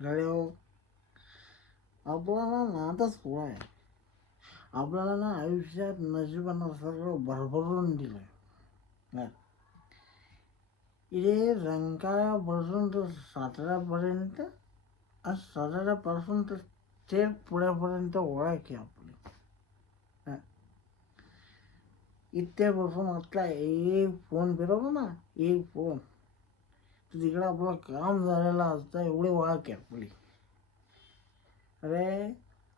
गड्यावर आपल्याला नादच पुढं आहे. आपल्याला ना आयुष्यात नशिबानं सगळं भरभरून दिलं. इथे रंकाळ्यापासून तर साताऱ्यापर्यंत आणि साताऱ्यापासून तर थेट पुण्यापर्यंत ओळख आहे आपली. इथ्यापासून आपला एक फोन फिरवतो ना, एक फोन तर तिकडे आपलं काम झालेलं असतं, एवढी ओळख आहे आपली. अरे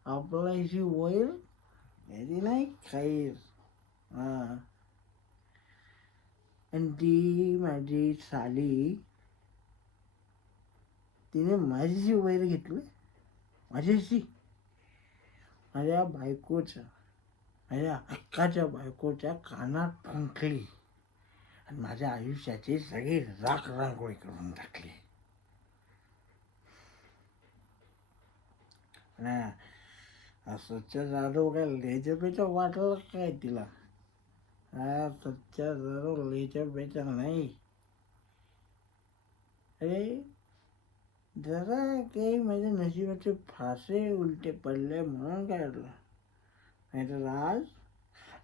आपल्याशी वैर याची नाही खैर. हां, आणि ती माझी साली, तिने माझीशी वैर घेतली. माझ्याशी, माझ्या बायकोच्या, माझ्या हक्काच्या बायकोच्या कानात फुंकली आणि माझ्या आयुष्याची सगळी राख रांगोळी करून टाकली. सच्चा जाधव काय लेच्या पेच्या वाटलं काय तिला? हा, सच्चा जाधव लेच्या पेच्या नाही. अरे जरा काही माझ्या नशिबाचे फासे उलटे पडले म्हणून काढलं, नाही तर आज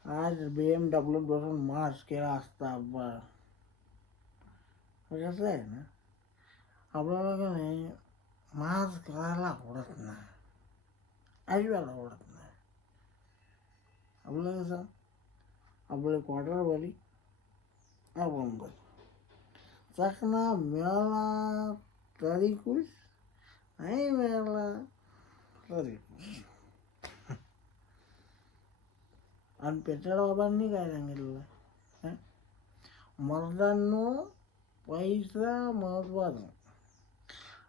आज BMW बसून मास केला असता. आपण कसं आहे ना, आपल्याला का नाही मास करायला आवडत नाही, अजिबात आवडत नाही. आपलं कसं, आपलं क्वार्टर भरी आपण बरी, चकना मिळाला तरी खुश, नाही मिळाला तरी खुश. आणि पेट्रोल बाबांनी काय सांगितलं, मर्दांनो पैसा महत्वाचा.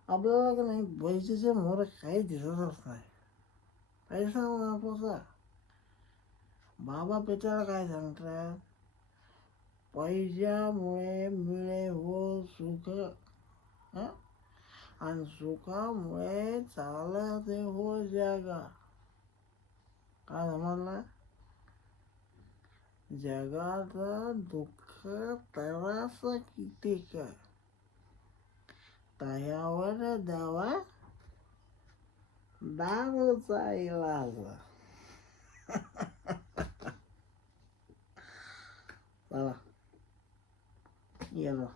आपल्याला का नाही पैशाच्या मोर काही दिसतच नाही, पैसा महत्वाचा. बाबा पेट्याला काय सांगतात, पैशामुळे मिळे हो सुख, आणि सुखामुळे चालते हो जगा. काय समजला? जगात दुःख त्रास किती का, तयावर दवा दारूचा इलाज. चला येतो.